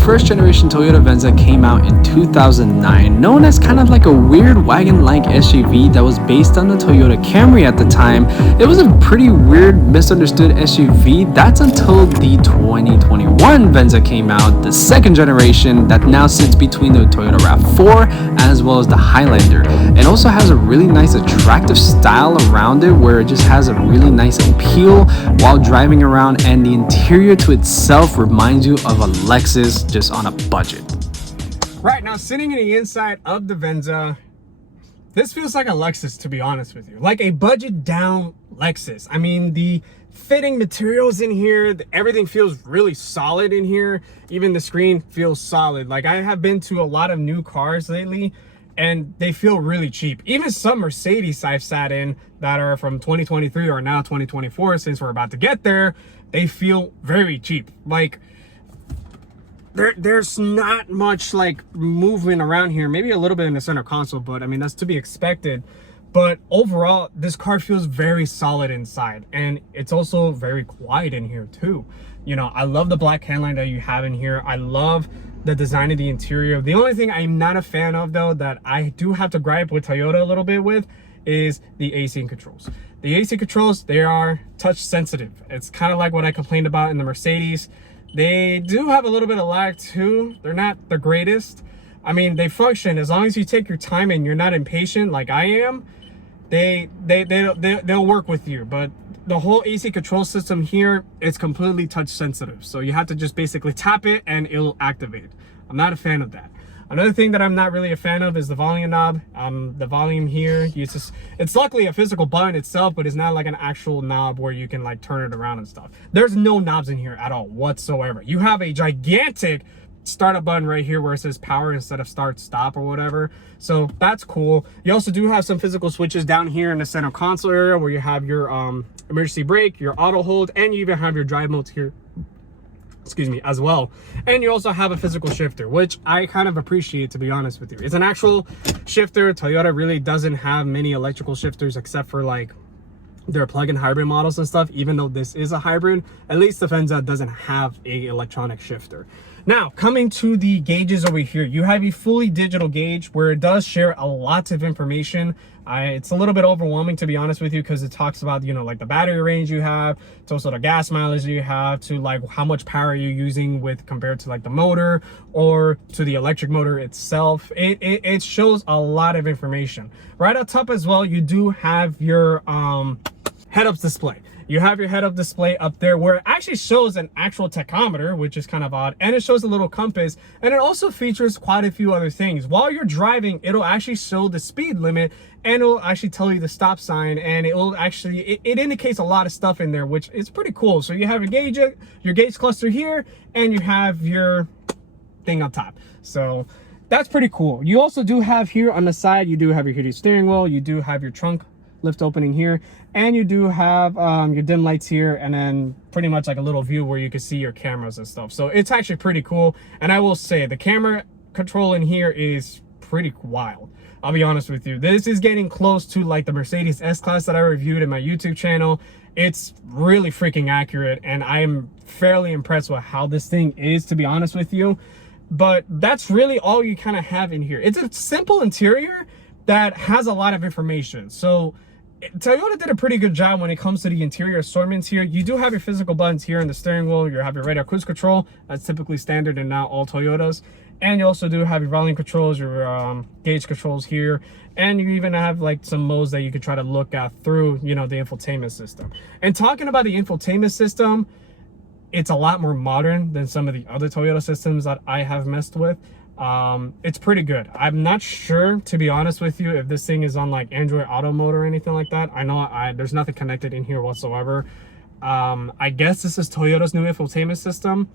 first generation Toyota Venza came out in 2009, known as kind of like a weird wagon-like SUV that was based on the Toyota Camry at the time. It was a pretty weird, misunderstood SUV. That's until the 2021 Venza came out, the second generation that now sits between the Toyota RAV4 as well as the Highlander. It also has a really nice attractive style around it where it just has a really nice appeal while driving around, and the interior to itself reminds you of a Lexus just on a budget. Right now, sitting in the inside of the Venza, this feels like a Lexus, to be honest with you. Like a budget down Lexus. I mean, the fitting materials in here, everything feels really solid in here. Even the screen feels solid. Like, I have been to a lot of new cars lately and they feel really cheap. Even some Mercedes I've sat in that are from 2023 or now 2024, since we're about to get there, they feel very cheap. Like, there's not much like movement around here. Maybe a little bit in the center console, but I mean, that's to be expected. But overall, this car feels very solid inside, and it's also very quiet in here too. You know, I love the black headline that you have in here. I love the design of the interior. The only thing I'm not a fan of, though, that I do have to gripe with Toyota a little bit with, is the AC controls. The AC controls, they are touch sensitive. It's kind of like what I complained about in the Mercedes. They do have a little bit of lag too. They're not the greatest. I mean, they function as long as you take your time and you're not impatient like I am. They'll work with you. But the whole AC control system here is completely touch sensitive, so you have to just basically tap it and it'll activate. I'm not a fan of that. Another thing that I'm not really a fan of is the volume knob. The volume here, it's luckily a physical button itself, but it's not like an actual knob where you can like turn it around and stuff. There's no knobs in here at all whatsoever. You have a gigantic startup button right here where it says power instead of start stop or whatever, so that's cool. You also do have some physical switches down here in the center console area where you have your emergency brake, your auto hold, and you even have your drive modes here, excuse me, as well. And you also have a physical shifter, which I kind of appreciate, to be honest with you. It's an actual shifter. Toyota really doesn't have many electrical shifters except for like their plug-in hybrid models and stuff. Even though this is a hybrid, at least the Venza doesn't have a electronic shifter. Now, coming to the gauges over here, you have a fully digital gauge where it does share a lot of information. It's a little bit overwhelming, to be honest with you, because it talks about, you know, like the battery range you have, to also the gas mileage you have, to like how much power you're using with compared to like the motor or to the electric motor itself. It shows a lot of information. Right up top as well, you do have your head-up display. You have your head-up display up there where it actually shows an actual tachometer, which is kind of odd, and it shows a little compass, and it also features quite a few other things. While you're driving, it'll actually show the speed limit, and it'll actually tell you the stop sign, and it'll actually, it indicates a lot of stuff in there, which is pretty cool. So you have your gauge cluster here, and you have your thing on top. So that's pretty cool. You also do have here on the side, you do have your heated steering wheel, you do have your trunk lift opening here, and you do have your dim lights here, and then pretty much like a little view where you can see your cameras and stuff. So it's actually pretty cool. And I will say the camera control in here is pretty wild. I'll be honest with you, this is getting close to like the Mercedes S-Class that I reviewed in my YouTube channel. It's really freaking accurate, and I'm fairly impressed with how this thing is, to be honest with you. But that's really all you kind of have in here. It's a simple interior that has a lot of information. So Toyota did a pretty good job when it comes to the interior assortments here. You do have your physical buttons here in the steering wheel. You have your radar cruise control. That's typically standard in now all Toyotas. And you also do have your volume controls, your gauge controls here. And you even have like some modes that you could try to look at through, you know, the infotainment system. And talking about the infotainment system, it's a lot more modern than some of the other Toyota systems that I have messed with. It's pretty good. I'm not sure, to be honest with you, if this thing is on like Android Auto mode or anything like that. I know there's nothing connected in here whatsoever. I guess this is Toyota's new infotainment system,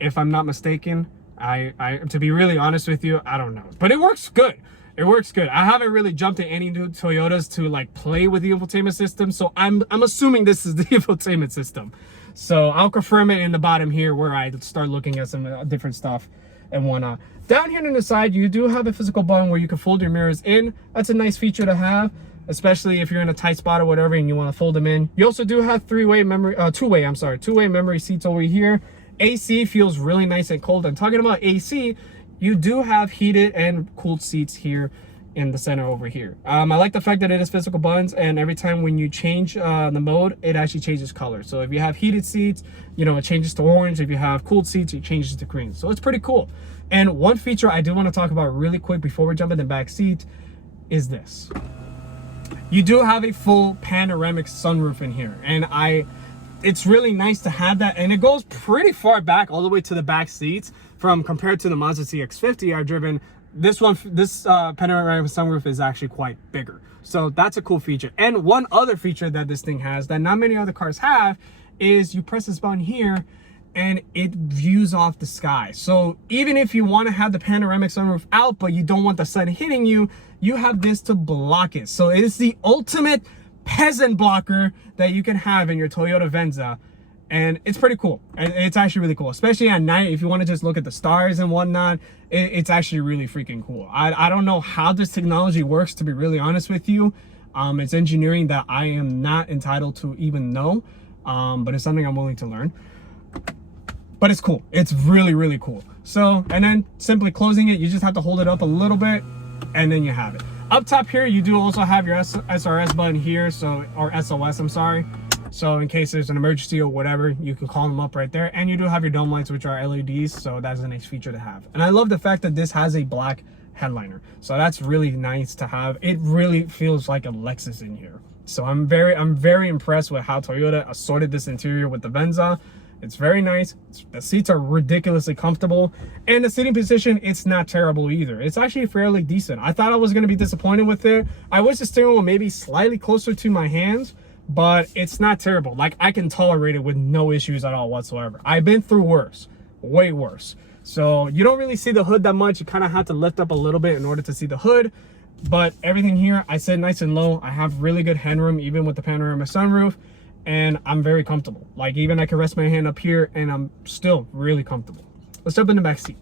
if I'm not mistaken. To be really honest with you, I don't know, but it works good. It works good. I haven't really jumped in any new Toyotas to like play with the infotainment system, so I'm assuming this is the infotainment system. So I'll confirm it in the bottom here where I start looking at some different stuff and whatnot. Down here on the side, you do have a physical button where you can fold your mirrors in. That's a nice feature to have, especially if you're in a tight spot or whatever and you want to fold them in. You also do have two-way memory seats over here, AC feels really nice and cold. And talking about AC, you do have heated and cooled seats here in the center over here. I like the fact that it is physical buttons, and every time when you change the mode, it actually changes color. So if you have heated seats, you know, it changes to orange. If you have cooled seats, it changes to green. So it's pretty cool. And one feature I do want to talk about really quick before we jump in the back seat is this. You do have a full panoramic sunroof in here, and it's really nice to have that, and it goes pretty far back all the way to the back seats. From compared to the Mazda CX-50 I've driven, this panoramic sunroof is actually quite bigger. So that's a cool feature. And one other feature that this thing has that not many other cars have is you press this button here and it views off the sky. So even if you want to have the panoramic sunroof out but you don't want the sun hitting you, you have this to block it. So it is the ultimate peasant blocker that you can have in your Toyota Venza, and it's pretty cool. It's actually really cool, especially at night if you want to just look at the stars and whatnot. It's actually really freaking cool. I don't know how this technology works, to be really honest with you. It's engineering that I am not entitled to even know, but it's something I'm willing to learn. But it's cool. It's really, really cool. So, and then simply closing it, you just have to hold it up a little bit and then you have it. Up top here, you do also have your SRS button here, so, or SOS, I'm sorry. So in case there's an emergency or whatever, you can call them up right there. And you do have your dome lights, which are LEDs, so that's a nice feature to have. And I love the fact that this has a black headliner, so that's really nice to have. It really feels like a Lexus in here. So I'm very impressed with how Toyota assorted this interior with the Venza. It's very nice. The seats are ridiculously comfortable, and the seating position, it's not terrible either. It's actually fairly decent. I thought I was going to be disappointed with it. I wish the steering wheel maybe slightly closer to my hands, but it's not terrible. Like, I can tolerate it with no issues at all whatsoever. I've been through worse, way worse. So you don't really see the hood that much. You kind of have to lift up a little bit in order to see the hood, but everything here, I sit nice and low. I have really good headroom, even with the panoramic sunroof. And I'm very comfortable. Like, even I can rest my hand up here and I'm still really comfortable. Let's jump in the back seat.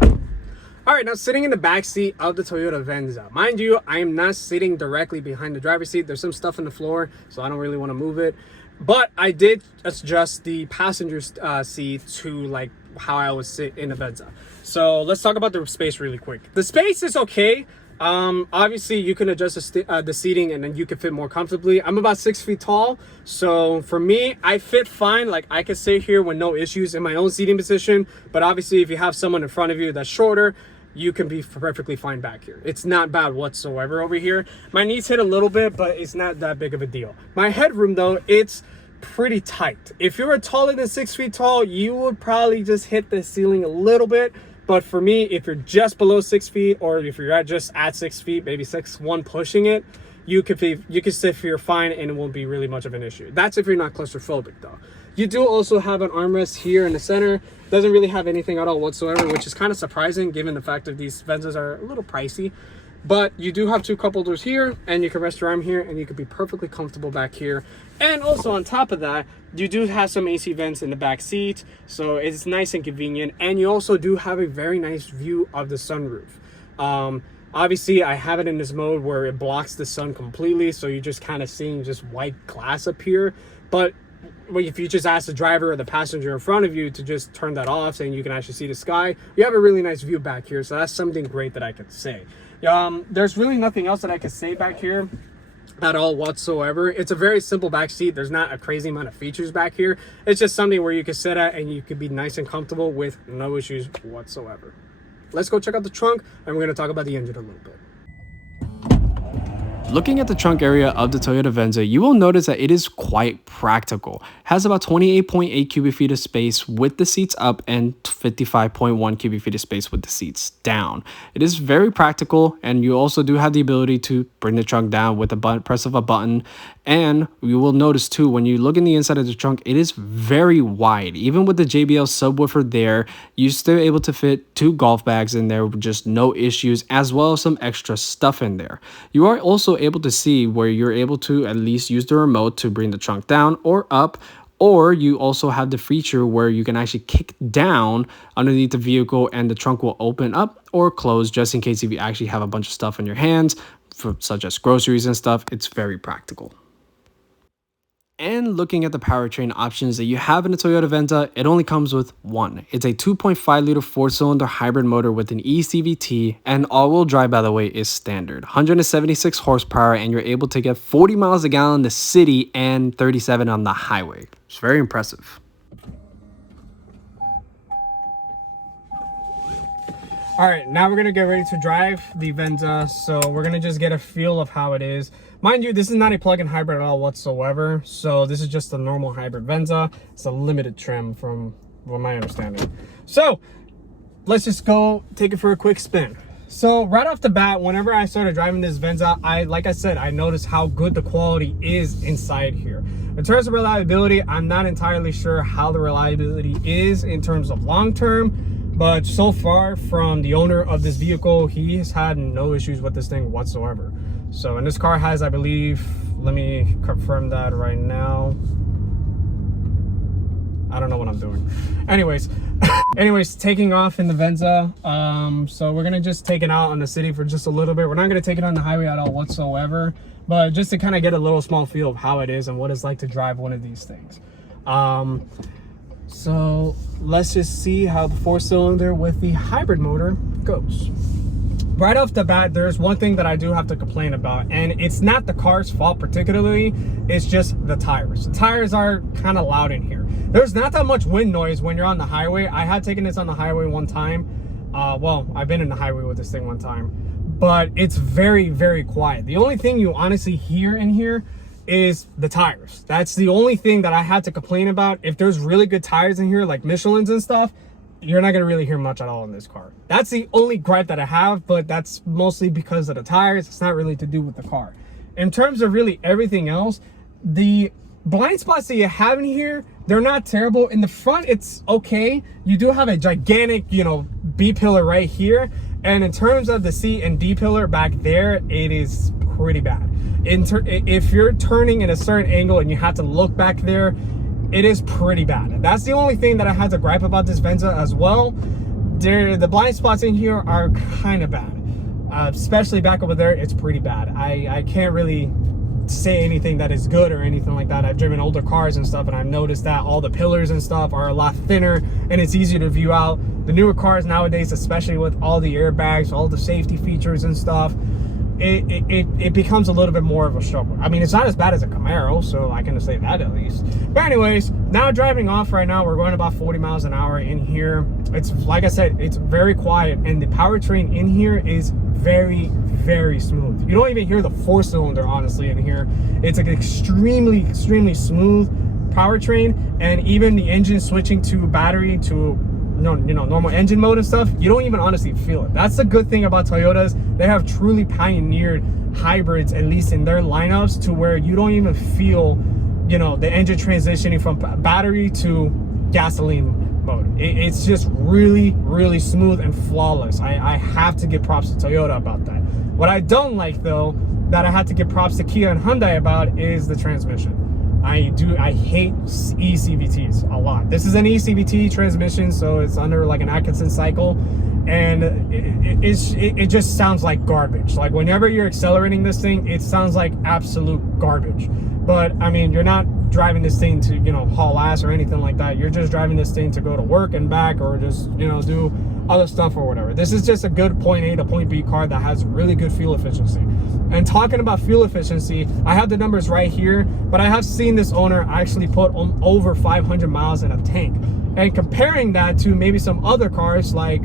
All right, now sitting in the back seat of the Toyota Venza. Mind you, I am not sitting directly behind the driver's seat. There's some stuff on the floor, so I don't really want to move it. But I did adjust the passenger seat to like how I would sit in a Venza. So let's talk about the space really quick. The space is okay. Obviously you can adjust the seating and then you can fit more comfortably. I'm about 6 feet tall, so for me, I fit fine. Like, I could sit here with no issues in my own seating position, but obviously if you have someone in front of you that's shorter, you can be perfectly fine back here. It's not bad whatsoever over here. My knees hit a little bit, but it's not that big of a deal. My headroom though, it's pretty tight. If you were taller than 6 feet tall, you would probably just hit the ceiling a little bit. But for me, if you're just below 6 feet, or if you're just at 6 feet, maybe 6'1", pushing it, you could sit here fine and it won't be really much of an issue. That's if you're not claustrophobic though. You do also have an armrest here in the center. Doesn't really have anything at all whatsoever, which is kind of surprising given the fact that these Venzas are a little pricey. But you do have 2 cup holders here, and you can rest your arm here, and you can be perfectly comfortable back here. And also on top of that, you do have some AC vents in the back seat, so it's nice and convenient. And you also do have a very nice view of the sunroof. Obviously, I have it in this mode where it blocks the sun completely, so you're just kind of seeing just white glass up here. But if you just ask the driver or the passenger in front of you to just turn that off, saying you can actually see the sky, you have a really nice view back here. So that's something great that I could say. There's really nothing else that I could say back here at all whatsoever. It's a very simple back seat. There's not a crazy amount of features back here. It's just something where you can sit at and you could be nice and comfortable with no issues whatsoever. Let's go check out the trunk, and we're going to talk about the engine a little bit. Looking at the trunk area of the Toyota Venza, you will notice that it is quite practical. It has about 28.8 cubic feet of space with the seats up and 55.1 cubic feet of space with the seats down. It is very practical, and you also do have the ability to bring the trunk down with a press of a button. And you will notice too, when you look in the inside of the trunk, it is very wide. Even with the JBL subwoofer there, you're still able to fit 2 golf bags in there with just no issues, as well as some extra stuff in there. You are also able to see where you're able to at least use the remote to bring the trunk down or up, or you also have the feature where you can actually kick down underneath the vehicle and the trunk will open up or close, just in case if you actually have a bunch of stuff in your hands, such as groceries and stuff. It's very practical. And looking at the powertrain options that you have in a Toyota Venza, it only comes with one. It's a 2.5 liter 4-cylinder hybrid motor with an eCVT, and all-wheel drive, by the way, is standard. 176 horsepower, and you're able to get 40 miles a gallon in the city and 37 on the highway. It's very impressive. All right, now we're gonna get ready to drive the Venza. So we're gonna just get a feel of how it is. Mind you, this is not a plug-in hybrid at all whatsoever. So this is just a normal hybrid Venza. It's a limited trim from my understanding. So let's just go take it for a quick spin. So right off the bat, whenever I started driving this Venza, like I said, I noticed how good the quality is inside here. In terms of reliability, I'm not entirely sure how the reliability is in terms of long-term. But so far from the owner of this vehicle, he has had no issues with this thing whatsoever. So, and this car has, I believe, let me confirm that right now. I don't know what I'm doing. Anyways, taking off in the Venza. So we're gonna just take it out on the city for just a little bit. We're not gonna take it on the highway at all whatsoever, but just to kind of get a little small feel of how it is and what it's like to drive one of these things. So let's just see how the 4-cylinder with the hybrid motor goes. Right off the bat, there's one thing that I do have to complain about, and it's not the car's fault particularly, it's just the tires. The tires are kind of loud in here. There's not that much wind noise when you're on the highway. I had taken this on the highway one time. Well, I've been in the highway with this thing one time, but it's very, very quiet. The only thing you honestly hear in here is the tires. That's the only thing that I had to complain about. If there's really good tires in here, like Michelin's and stuff, you're not gonna really hear much at all in this car. That's the only gripe that I have, but that's mostly because of the tires. It's not really to do with the car. In terms of really everything else, the blind spots that you have in here, they're not terrible. In the front, it's okay. You do have a gigantic, you know, B pillar right here. And in terms of the C and D pillar back there, it is pretty bad. If you're turning in a certain angle and you have to look back there, it is pretty bad. That's the only thing that I had to gripe about this Venza as well. The blind spots in here are kind of bad, especially back over there. It's pretty bad. I can't really say anything that is good or anything like that. I've driven older cars and stuff, and I've noticed that all the pillars and stuff are a lot thinner and it's easier to view out. The newer cars nowadays, especially with all the airbags, all the safety features and stuff, it becomes a little bit more of a struggle. I mean, it's not as bad as a Camaro, so I can say that at least. But anyways, now driving off right now, we're going about 40 miles an hour in here. It's, like I said, it's very quiet, and the powertrain in here is very, very smooth. You don't even hear the 4-cylinder, honestly, in here. It's like extremely, extremely smooth powertrain, and even the engine switching to battery to normal engine mode and stuff, you don't even honestly feel it. That's the good thing about Toyotas. They have truly pioneered hybrids, at least in their lineups, to where you don't even feel, you know, the engine transitioning from battery to gasoline mode. It's just really, really smooth and flawless. I have to give props to Toyota about that. What I don't like, though, that I had to give props to Kia and Hyundai about, is the transmission. I hate eCVTs a lot. This is an eCVT transmission, so it's under like an Atkinson cycle, and it just sounds like garbage. Like whenever you're accelerating this thing, it sounds like absolute garbage. But I mean, you're not driving this thing to, you know, haul ass or anything like that. You're just driving this thing to go to work and back, or just, you know, do other stuff or whatever. This is just a good point A to point B car that has really good fuel efficiency. And talking about fuel efficiency, I have the numbers right here, but I have seen this owner actually put over 500 miles in a tank. And comparing that to maybe some other cars like,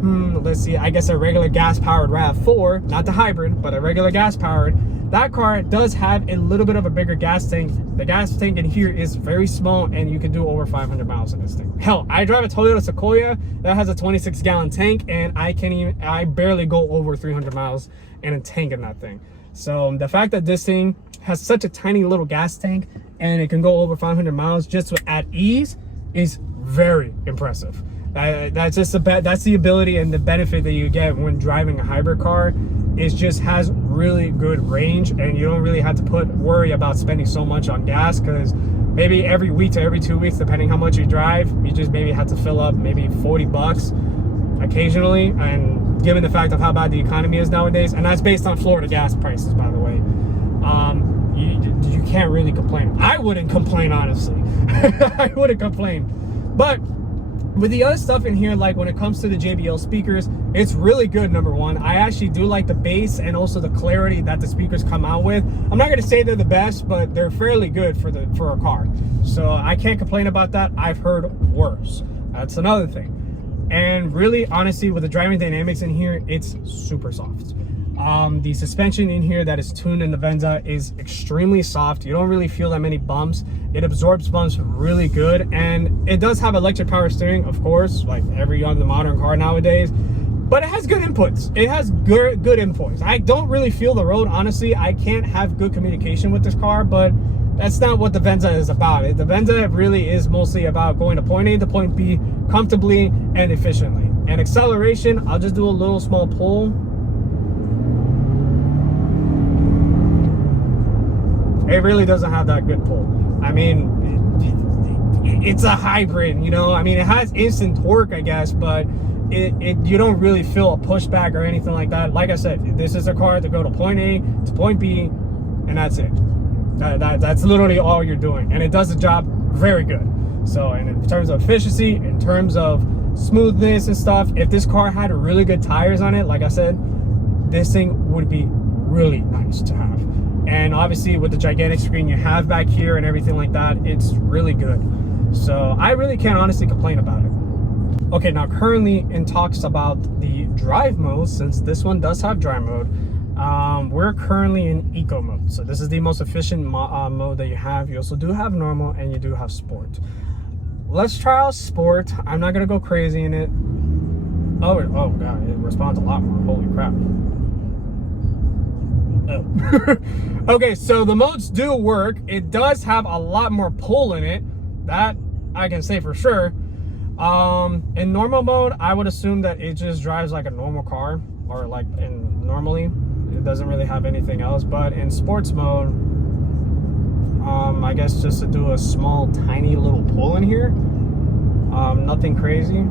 let's see, I guess a regular gas-powered RAV4, not the hybrid, but a regular gas-powered, that car does have a little bit of a bigger gas tank. The gas tank in here is very small, and you can do over 500 miles in this thing. Hell, I drive a Toyota Sequoia that has a 26-gallon tank, and I barely go over 300 miles in a tank in that thing. So the fact that this thing has such a tiny little gas tank and it can go over 500 miles just at ease is very impressive. That's the ability and the benefit that you get when driving a hybrid car. It just has really good range, and you don't really have to worry about spending so much on gas, because maybe every week to every 2 weeks, depending how much you drive, you just maybe have to fill up maybe 40 bucks occasionally. And given the fact of how bad the economy is nowadays, and that's based on Florida gas prices, by the way, you you can't really complain. I wouldn't complain, honestly. I wouldn't complain. But with the other stuff in here, like when it comes to the JBL speakers, it's really good. Number one, I actually do like the bass and also the clarity that the speakers come out with. I'm not going to say they're the best, but they're fairly good for a car. So I can't complain about that. I've heard worse. That's another thing. And really, honestly, with the driving dynamics in here, it's super soft. The suspension in here that is tuned in the Venza is extremely soft. You don't really feel that many bumps. It absorbs bumps really good, and it does have electric power steering, of course, like every other modern car nowadays. But it has good inputs. It has good inputs. I don't really feel the road, honestly. I can't have good communication with this car, but that's not what the Venza is about. The Venza really is mostly about going to point A to point B comfortably and efficiently. And acceleration, I'll just do a little small pull. It really doesn't have that good pull. I mean, it's a hybrid, you know? I mean, it has instant torque, I guess, but you don't really feel a pushback or anything like that. Like I said, this is a car to go to point A to point B, and that's it. That's literally all you're doing, and it does the job very good. So, and in terms of efficiency, in terms of smoothness and stuff, if this car had really good tires on it, like I said, this thing would be really nice to have. And obviously with the gigantic screen you have back here and everything like that, it's really good. So I really can't honestly complain about it. Okay, now currently in talks about the drive mode, since this one does have drive mode, we're currently in eco mode. So this is the most efficient mode that you have. You also do have normal and you do have sport. Let's try out sport. I'm not gonna go crazy in it. Oh god, it responds a lot more. Holy crap. Okay, so the modes do work. It does have a lot more pull in it, that I can say for sure. In normal mode, I would assume that it just drives like a normal car, or like in normally it doesn't really have anything else. But in sports mode, I guess just to do a small tiny little pull in here, nothing crazy.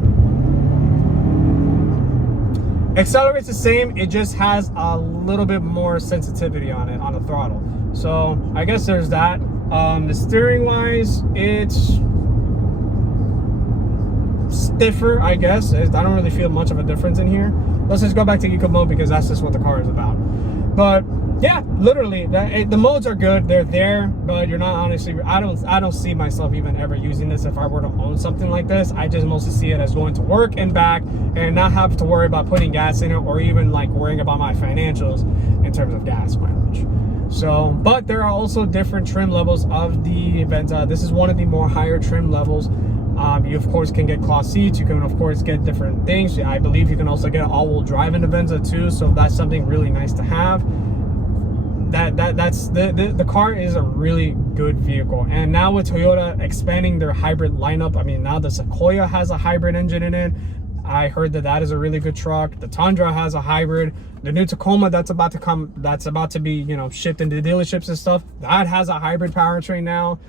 Accelerates the same, it just has a little bit more sensitivity on it, on the throttle. So I guess there's that. The steering wise, it's stiffer, I guess. I don't really feel much of a difference in here. Let's just go back to eco mode because that's just what the car is about. But yeah, literally, the modes are good. They're there, but you're not honestly. I don't see myself even ever using this if I were to own something like this. I just mostly see it as going to work and back, and not have to worry about putting gas in it, or even like worrying about my financials in terms of gas mileage. So, but there are also different trim levels of the Venza. This is one of the more higher trim levels. You of course can get cloth seats. You can of course get different things. I believe you can also get all-wheel drive in the Venza too. So that's something really nice to have. The car is a really good vehicle. And now with Toyota expanding their hybrid lineup, I mean, now the Sequoia has a hybrid engine in it. I heard that is a really good truck. The Tundra has a hybrid. The new Tacoma that's about to come, that's about to be, you know, shipped into dealerships and stuff, that has a hybrid powertrain now,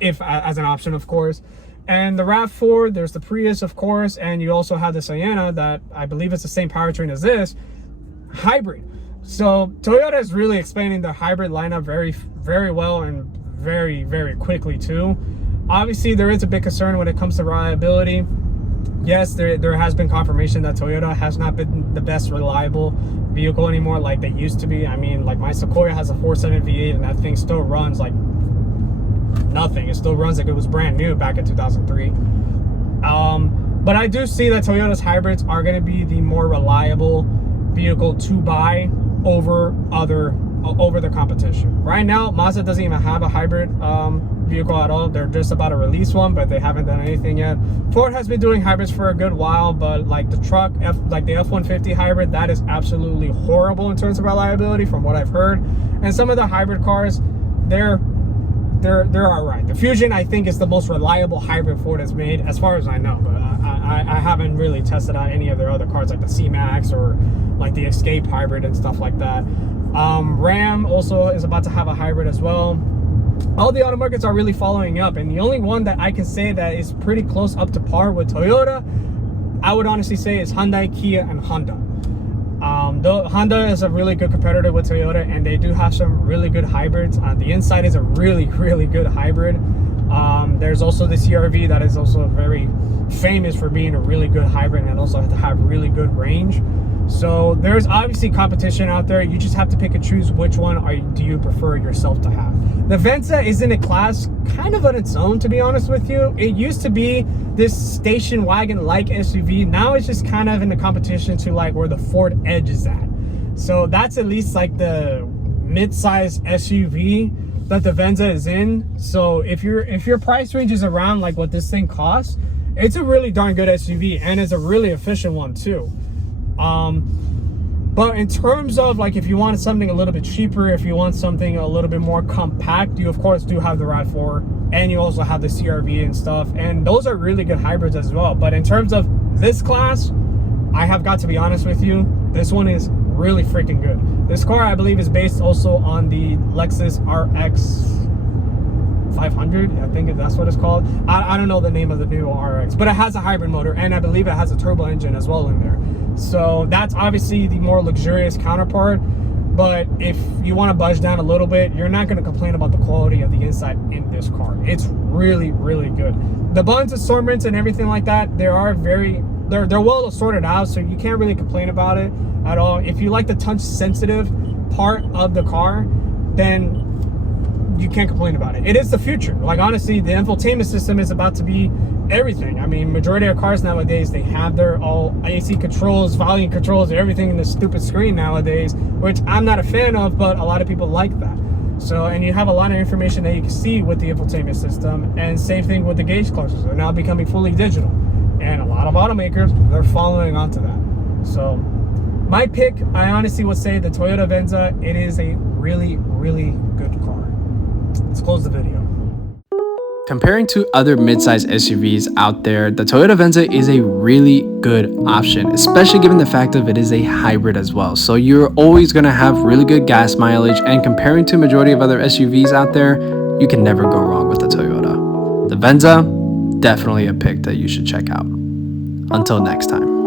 if as an option, of course. And the RAV4, there's the Prius, of course, and you also have the Sienna that I believe it's the same powertrain as this, hybrid. So Toyota is really expanding the hybrid lineup very, very well, and very, very quickly too. Obviously, there is a big concern when it comes to reliability. Yes, there has been confirmation that Toyota has not been the best reliable vehicle anymore like they used to be. I mean, like my Sequoia has a 4.7 V8 and that thing still runs like nothing. It still runs like it was brand new back in 2003. But I do see that Toyota's hybrids are going to be the more reliable vehicle to buy over the competition. Right now, Mazda doesn't even have a hybrid vehicle at all. They're just about to release one, but they haven't done anything yet. Ford has been doing hybrids for a good while, but like the truck, like the F-150 hybrid, that is absolutely horrible in terms of reliability from what I've heard. And some of the hybrid cars, they're all right. The Fusion, I think, is the most reliable hybrid Ford has made, as far as I know, but I haven't really tested out any of their other cars like the C-Max or like the Escape hybrid and stuff like that. Ram also is about to have a hybrid as well. All the automakers are really following up, and the only one that I can say that is pretty close up to par with Toyota, I would honestly say, is Hyundai, Kia, and Honda. Though Honda is a really good competitor with Toyota, and they do have some really good hybrids. The Insight is a really good hybrid. There's also the CR-V that is also very famous for being a really good hybrid and also to have really good range. So there's obviously competition out there. You just have to pick and choose which one do you prefer yourself to have. The Venza is in a class kind of on its own, to be honest with you. It used to be this station wagon like SUV. Now it's just kind of in the competition to like where the Ford Edge is at. So that's at least like the mid-size SUV that the Venza is in. So if your price range is around like what this thing costs, it's a really darn good SUV, and it's a really efficient one too. But in terms of like, if you want something a little bit cheaper, if you want something a little bit more compact, you of course do have the RAV4, and you also have the CR-V and stuff, and those are really good hybrids as well. But in terms of this class, I have got to be honest with you, this one is really freaking good. This car, I believe, is based also on the Lexus RX 500. I think that's what it's called. I don't know the name of the new RX, but it has a hybrid motor, and I believe it has a turbo engine as well in there. So that's obviously the more luxurious counterpart. But if you want to budge down a little bit, you're not going to complain about the quality of the inside in this car. It's really good. The buttons, assortments, and everything like that, they're well assorted out, so you can't really complain about it at all. If you like the touch sensitive part of the car, then you can't complain about it. It is the future. Like, honestly, the infotainment system is about to be everything. I mean, majority of cars nowadays, they have their all AC controls, volume controls, everything in the stupid screen nowadays, which I'm not a fan of, but a lot of people like that. So, and you have a lot of information that you can see with the infotainment system, and same thing with the gauge clusters. They're now becoming fully digital, and a lot of automakers, they're following onto that. So my pick, I honestly would say the Toyota Venza. It is a really good car. Let's close the video. Comparing to other midsize SUVs out there, the Toyota Venza is a really good option, especially given the fact of it is a hybrid as well. So you're always going to have really good gas mileage, and comparing to majority of other SUVs out there, you can never go wrong with the Toyota. The Venza, definitely a pick that you should check out. Until next time.